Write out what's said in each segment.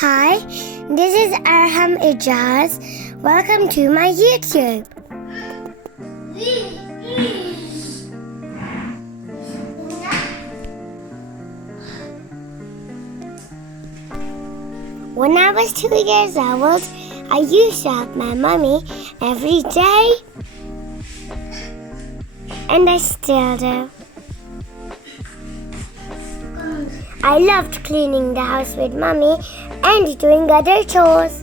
Hi, this is Arham Ejaz. Welcome to my YouTube. When I was 2 years old, I used to help my mummy every day. And I still do. I loved cleaning the house with mummy and doing other chores.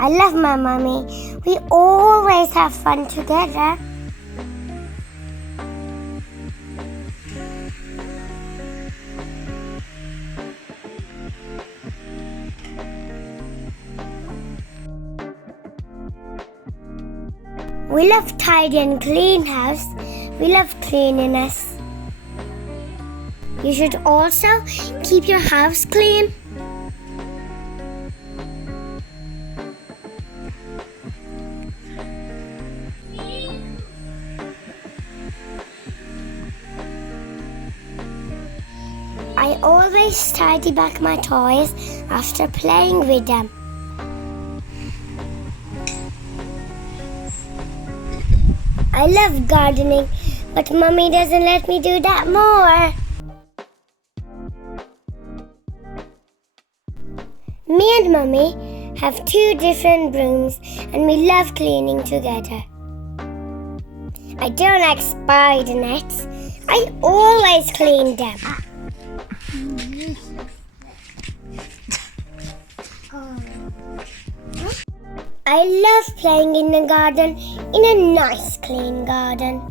I love my mummy. We always have fun together. We love tidy and clean house. We love cleanliness. You should also keep your house clean. I always tidy back my toys after playing with them. I love gardening, but Mummy doesn't let me do that more. Me and Mummy have 2 different brooms and we love cleaning together. I don't like spider nets. I always clean them. I love playing in the garden, in a nice clean garden.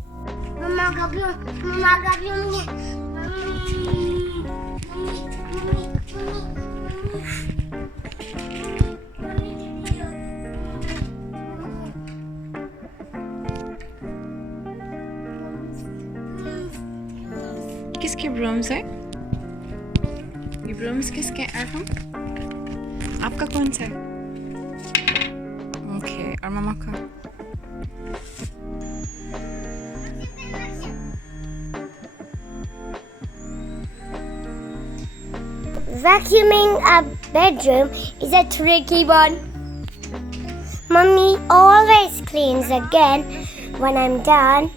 किसके brooms है? ये brooms किसके हैं अरहम? आपका कौन सा है? Okay, और मामा का? Vacuuming a bedroom is a tricky one. Mummy always cleans again when I'm done.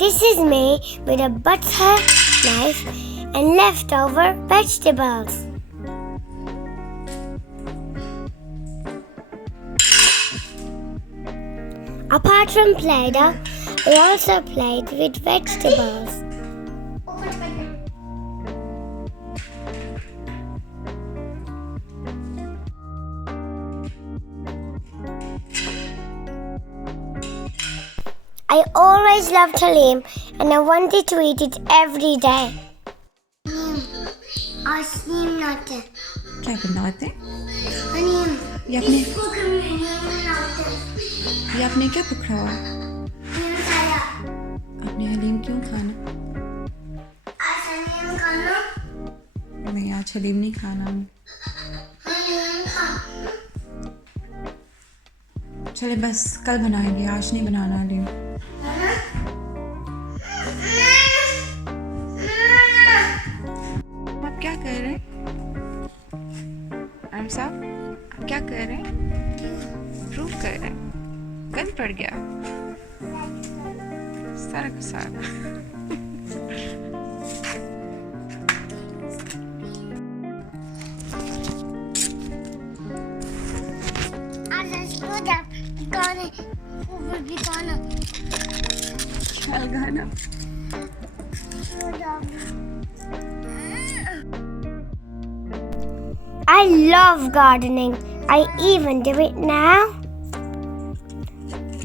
This is me with a butter knife and leftover vegetables. Apart from Play-Doh, I also played with vegetables. I always loved halim and I wanted to eat it every day. क्या बनाते? ये आपने क्या पकड़ा हुआ? आपने हलीम क्यों खाना? नहीं, आज हलीम नहीं खाना। चले बस कल बनाएंगे, आज नहीं बनाना हलीम। आप क्या कर रहे हैं? आरम साहब, आप क्या कर रहे हैं? प्रूव कर रहे हैं। गंद पड़ गया सारा का सारा। क्या गाना? I I love gardening. I even do it now.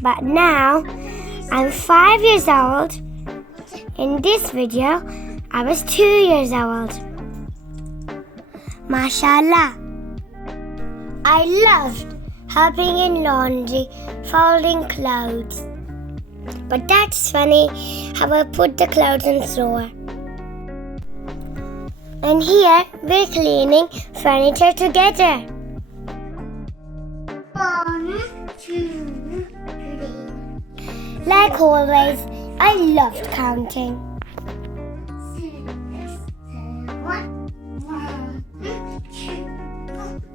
But now, I'm 5 years old. In this video, I was 2 years old. MashaAllah. I loved helping in laundry, folding clothes. But that's funny how I put the clothes in the drawer. And here we're cleaning furniture together. 1, 2, 3. Like always, I loved counting. 6, 7, 1, 2,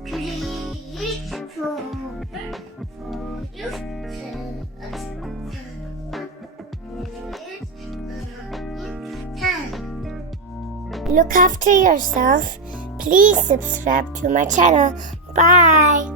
3, 4, 5, 6, 10. Look after yourself. Please subscribe to my channel. Bye.